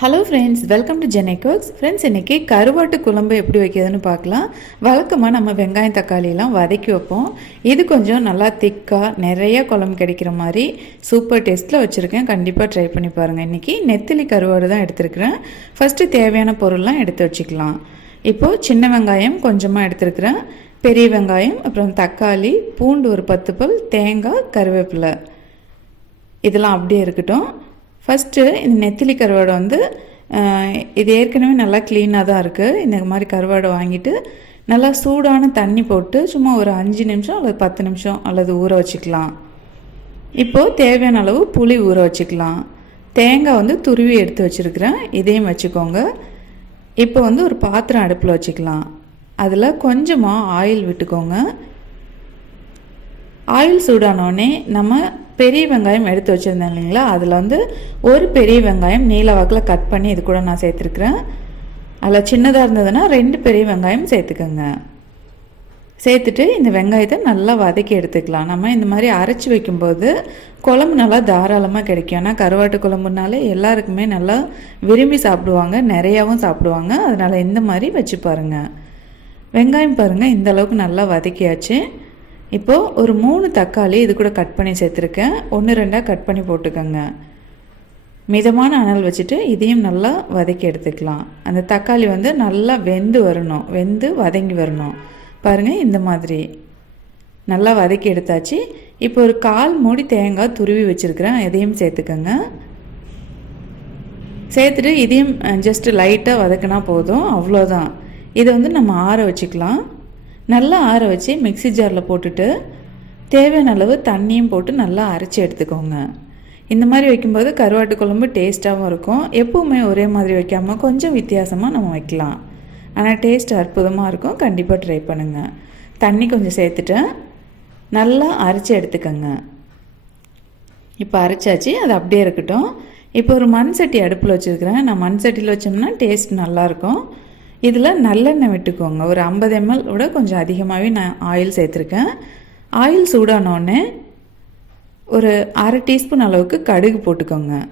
Hello friends welcome to ஜெனை cooks friends இன்றைக்கி கருவாட்டு குழம்பு எப்படி வைக்கிறதுன்னு பார்க்கலாம். வழக்கமாக நம்ம வெங்காயம் தக்காளியெல்லாம் வதக்கி வைப்போம். இது கொஞ்சம் நல்லா திக்காக நிறைய குழம்பு கிடைக்கிற மாதிரி சூப்பர் டேஸ்ட்டில் வச்சுருக்கேன். கண்டிப்பாக ட்ரை பண்ணி பாருங்கள் இன்றைக்கி நெத்திலி கருவாடு தான் எடுத்துருக்கிறேன். ஃபஸ்ட்டு தேவையான பொருள்லாம் எடுத்து வச்சுக்கலாம். இப்போது சின்ன வெங்காயம் கொஞ்சமாக எடுத்துருக்கிறேன். பெரிய வெங்காயம் அப்புறம் தக்காளி பூண்டு ஒரு பத்து பல் தேங்காய் கருவேப்பிலை. இதெல்லாம் அப்படியே இருக்கட்டும். ஃபஸ்ட்டு இந்த நெத்திலி கருவாடை வந்து இது ஏற்கனவே நல்லா க்ளீனாக தான் இருக்குது இந்த மாதிரி கருவாடை வாங்கிட்டு நல்லா சூடான தண்ணி போட்டு சும்மா ஒரு அஞ்சு நிமிஷம் அல்லது பத்து நிமிஷம் அல்லது ஊற வச்சுக்கலாம். இப்போது தேவையான அளவு புளி ஊற வச்சுக்கலாம். தேங்காய் வந்து துருவி எடுத்து வச்சுருக்கிறேன். இதையும் வச்சுக்கோங்க. இப்போ வந்து ஒரு பாத்திரம் அடுப்பில் வச்சுக்கலாம். அதில் கொஞ்சமாக ஆயில் விட்டுக்கோங்க. ஆயில் சூடானோடனே நம்ம பெரிய வெங்காயம் எடுத்து வச்சுருந்தேன் இல்லைங்களா? அதில் வந்து ஒரு பெரிய வெங்காயம் நீல வாக்கில் கட் பண்ணி இது கூட நான் சேர்த்துருக்குறேன். அதில் சின்னதாக இருந்ததுன்னா ரெண்டு பெரிய வெங்காயம் சேர்த்துக்கோங்க. சேர்த்துட்டு இந்த வெங்காயத்தை நல்லா வதக்கி எடுத்துக்கலாம். நம்ம இந்த மாதிரி அரைச்சி வைக்கும்போது குழம்பு நல்லா தாராளமாக கிடைக்கும். ஏன்னா கருவாட்டு குழம்புனாலே எல்லாருக்குமே நல்லா விரும்பி சாப்பிடுவாங்க நிறையாவும் சாப்பிடுவாங்க. அதனால் இந்த மாதிரி வச்சு பாருங்கள் வெங்காயம் பாருங்கள் இந்த அளவுக்கு நல்லா வதக்கியாச்சு. இப்போது ஒரு மூணு தக்காளி இது கூட கட் பண்ணி சேர்த்துருக்கேன். ஒன்று ரெண்டாக கட் பண்ணி போட்டுக்கோங்க. மிதமான அனல் வச்சுட்டு இதையும் நல்லா வதக்கி எடுத்துக்கலாம். அந்த தக்காளி வந்து நல்லா வெந்து வரணும். வெந்து வதங்கி வரணும். பாருங்கள் இந்த மாதிரி. நல்லா வதக்கி எடுத்தாச்சு. இப்போ ஒரு கால் மூடி தேங்காய் துருவி வச்சுருக்கிறேன். இதையும் சேர்த்துக்கோங்க. சேர்த்துட்டு இதையும் ஜஸ்ட்டு லைட்டாக வதக்கினா போதும். அவ்வளோதான் இதை வந்து நம்ம ஆற வச்சுக்கலாம். நல்லா ஆற வச்சு மிக்ஸி ஜாரில் போட்டுட்டு தேவையான அளவு தண்ணியும் போட்டு நல்லா அரைச்சி எடுத்துக்கோங்க. இந்த மாதிரி வைக்கும்போது கருவாட்டு குழம்பு டேஸ்ட்டாகவும் இருக்கும். எப்பவுமே ஒரே மாதிரி வைக்காமல் கொஞ்சம் வித்தியாசமாக நம்ம வைக்கலாம். ஆனால் டேஸ்ட் அற்புதமாக இருக்கும். கண்டிப்பாக ட்ரை பண்ணுங்கள் தண்ணி கொஞ்சம் சேர்த்துட்டேன் நல்லா அரைச்சி எடுத்துக்கோங்க. இப்போ அரைச்சாச்சு. அது அப்படியே இருக்கட்டும். இப்போ ஒரு மண் சட்டி அடுப்பில் வச்சுருக்கிறேன். நான் மண் சட்டியில் வச்சோம்னா டேஸ்ட் நல்லாயிருக்கும் இதில் நல்லெண்ணெய் விட்டுக்கோங்க. ஒரு ஐம்பது எம்எல் விட கொஞ்சம் அதிகமாகவே நான் ஆயில் சேர்த்துருக்கேன். ஆயில் சூடானோடனே ஒரு அரை டீஸ்பூன் அளவுக்கு கடுகு போட்டுக்கோங்க.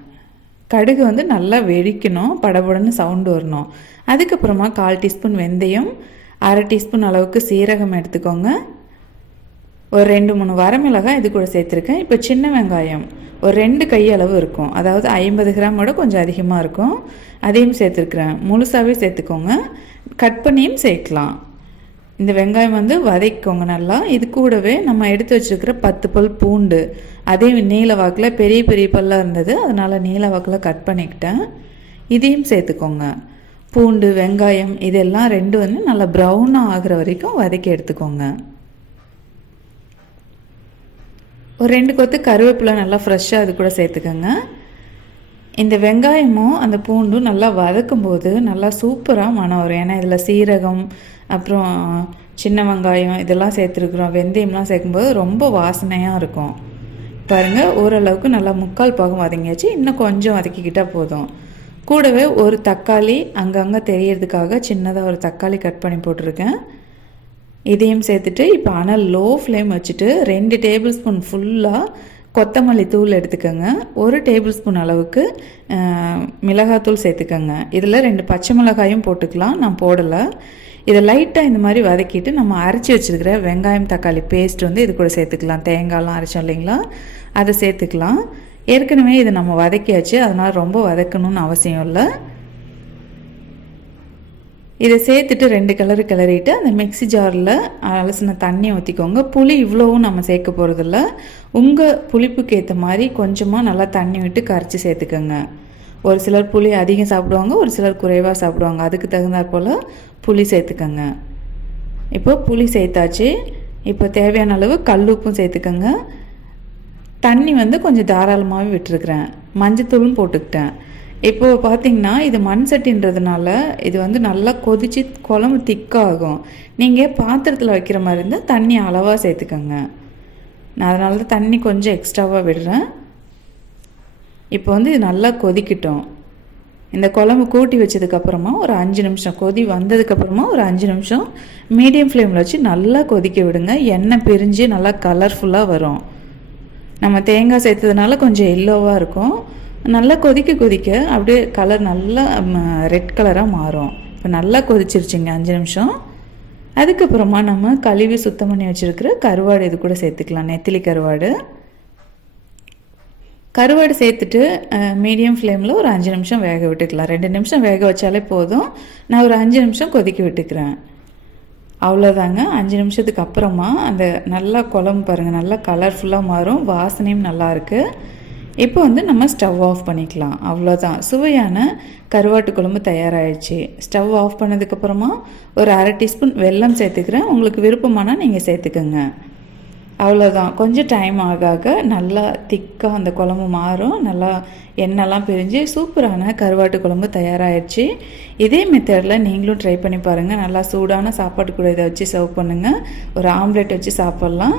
கடுகு வந்து நல்லா வெடிக்கணும். படபடன்னு சவுண்டு வரணும். அதுக்கப்புறமா கால் டீஸ்பூன் வெந்தயம் அரை டீஸ்பூன் அளவுக்கு சீரகம் எடுத்துக்கோங்க. ஒரு ரெண்டு மூணு வரமிளகாய் இது கூட சேர்த்துருக்கேன். இப்போ சின்ன வெங்காயம். ஒரு ரெண்டு கை அளவு இருக்கும். அதாவது ஐம்பது கிராமோட கொஞ்சம் அதிகமாக இருக்கும். அதையும் சேர்த்துருக்குறேன். முழுசாகவே சேர்த்துக்கோங்க. கட் பண்ணியும் சேர்க்கலாம். இந்த வெங்காயம் வந்து வதக்கிக்கோங்க நல்லா. இது கூடவே நம்ம எடுத்து வச்சுருக்கிற பத்து பல் பூண்டு. அதே நீல வாக்கில் பெரிய பெரிய பல்லாக இருந்தது. அதனால் நீல வாக்கில் கட் பண்ணிக்கிட்டேன். இதையும் சேர்த்துக்கோங்க. பூண்டு வெங்காயம் இதெல்லாம் ரெண்டு வந்து நல்லா ப்ரௌனாக ஆகிற வரைக்கும் வதக்கி எடுத்துக்கோங்க. ஒரு ரெண்டு கொத்து கருவேப்பிலை நல்லா ஃப்ரெஷ்ஷாக அது கூட சேர்த்துக்கோங்க. இந்த வெங்காயமும் அந்த பூண்டும் நல்லா வதக்கும் போது நல்லா சூப்பராக மனம் வரும். ஏன்னா இதில் சீரகம் அப்புறம் சின்ன வெங்காயம் இதெல்லாம் சேர்த்துருக்குறோம். வெந்தயம்லாம் சேர்க்கும்போது ரொம்ப வாசனையாக இருக்கும். பாருங்கள் ஓரளவுக்கு நல்லா முக்கால் பாகம் வதங்கியாச்சு. இன்னும் கொஞ்சம் வதக்கிக்கிட்டால் போதும். கூடவே ஒரு தக்காளி அங்கங்கே தெரியறதுக்காக சின்னதாக ஒரு தக்காளி கட் பண்ணி போட்டிருக்கேன். இதையும் சேர்த்துட்டு இப்போ ஆனால் லோ ஃப்ளேம் வச்சுட்டு ரெண்டு டேபிள் ஸ்பூன் ஃபுல்லாக கொத்தமல்லி தூள் எடுத்துக்கோங்க. ஒரு டேபிள் ஸ்பூன் அளவுக்கு மிளகாத்தூள் சேர்த்துக்கோங்க. இதில் ரெண்டு பச்சை மிளகாயும் போட்டுக்கலாம். நான் போடலை. இதை லைட்டாக இந்த மாதிரி வதக்கிட்டு நம்ம அரைச்சி வச்சுருக்கிற வெங்காயம் தக்காளி பேஸ்ட் வந்து இது கூட சேர்த்துக்கலாம். தேங்காய்லாம் அரைச்சோம் இல்லைங்களா? அதை சேர்த்துக்கலாம். ஏற்கனவே இதை நம்ம வதக்கியாச்சு. அதனால் ரொம்ப வதக்கணும்னு அவசியம் இல்லை. இதை சேர்த்துட்டு ரெண்டு கலரு கிளறிட்டு அந்த மிக்ஸி ஜாரில் அலசின தண்ணி ஊற்றிக்கோங்க புளி இவ்வளவும் நம்ம சேர்க்க போகிறதில்ல உங்கள் புளிப்புக்கு ஏற்ற மாதிரி கொஞ்சமாக நல்லா தண்ணி விட்டு கரைச்சி சேர்த்துக்கோங்க. ஒரு சிலர் புளி அதிகம் சாப்பிடுவாங்க ஒரு சிலர் குறைவாக சாப்பிடுவாங்க. அதுக்கு தகுந்தாற் போல் புளி சேர்த்துக்கோங்க. இப்போ புளி சேர்த்தாச்சு. இப்போ தேவையான அளவு கல் உப்பும் சேர்த்துக்கோங்க. தண்ணி வந்து கொஞ்சம் தாராளமாகவே விட்டுருக்குறேன். மஞ்சத்தூளும் போட்டுக்கிட்டேன். இப்போது பார்த்தீங்கன்னா இது மண் சட்டின்றதுனால இது வந்து நல்லா கொதித்து குழம்பு திக்காகும். நீங்கள் பாத்திரத்தில் வைக்கிற மாதிரி இருந்தால் தண்ணி அளவாக சேர்த்துக்கோங்க. நான் அதனால தான் தண்ணி கொஞ்சம் எக்ஸ்ட்ராவாக விடுறேன். இப்போ வந்து இது நல்லா கொதிக்கட்டும். இந்த குழம்பு கூட்டி வச்சதுக்கப்புறமா ஒரு அஞ்சு நிமிஷம். கொதி வந்ததுக்கப்புறமா ஒரு அஞ்சு நிமிஷம் மீடியம் ஃப்ளேமில் வச்சு நல்லா கொதிக்க விடுங்க. எண்ணெய் பிரிஞ்சு நல்லா கலர்ஃபுல்லாக வரும். நம்ம தேங்காய் சேர்த்ததுனால கொஞ்சம் எல்லோவாக இருக்கும். நல்லா கொதிக்க கொதிக்க அப்படியே கலர் நல்லா ரெட் கலராக மாறும். இப்போ நல்லா கொதிச்சிருச்சுங்க அஞ்சு நிமிஷம். அதுக்கப்புறமா நம்ம கழுவி சுத்தம் பண்ணி வச்சுருக்கிற கருவாடு இது கூட சேர்த்துக்கலாம். நெத்திலி கருவாடு. கருவாடு சேர்த்துட்டு மீடியம் ஃப்ளேமில் ஒரு அஞ்சு நிமிஷம் வேக விட்டுக்கலாம். ரெண்டு நிமிஷம் வேக வச்சாலே போதும். நான் ஒரு அஞ்சு நிமிஷம் கொதிக்க விட்டுக்கிறேன். அவ்வளோதாங்க அஞ்சு நிமிஷத்துக்கு அப்புறமா அந்த நல்லா குழம்பு பாருங்கள் நல்லா கலர்ஃபுல்லாக மாறும். வாசனையும் நல்லாயிருக்கு இப்போ வந்து நம்ம ஸ்டவ் ஆஃப் பண்ணிக்கலாம். அவ்வளோதான் சுவையான கருவாட்டு குழம்பு தயாராகிடுச்சு ஸ்டவ் ஆஃப் பண்ணதுக்கப்புறமா ஒரு அரை டீஸ்பூன் வெல்லம் சேர்த்துக்கிறேன். உங்களுக்கு விருப்பமானால் நீங்கள் சேர்த்துக்கோங்க. அவ்வளோதான் கொஞ்சம் டைம் ஆக ஆக நல்லா திக்காக அந்த குழம்பு மாறும். நல்லா எண்ணெய்லாம் பிரிஞ்சு சூப்பரான கருவாட்டு குழம்பு தயாராகிடுச்சு இதே மெத்தடில் நீங்களும் ட்ரை பண்ணி பாருங்கள் நல்லா சூடான சாப்பாடு கூட இதை வச்சு சர்வ் பண்ணுங்கள் ஒரு ஆம்லெட் வச்சு சாப்பிட்லாம்.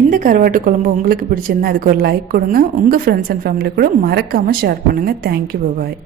இந்த கருவாட்டு குழம்பு உங்களுக்கு பிடிச்சிருந்தா அதுக்கு ஒரு லைக் கொடுங்க. உங்கள் ஃப்ரெண்ட்ஸ் அண்ட் ஃபேமிலி கூட மறக்காமல் ஷேர் பண்ணுங்கள் தேங்க்யூ பாய்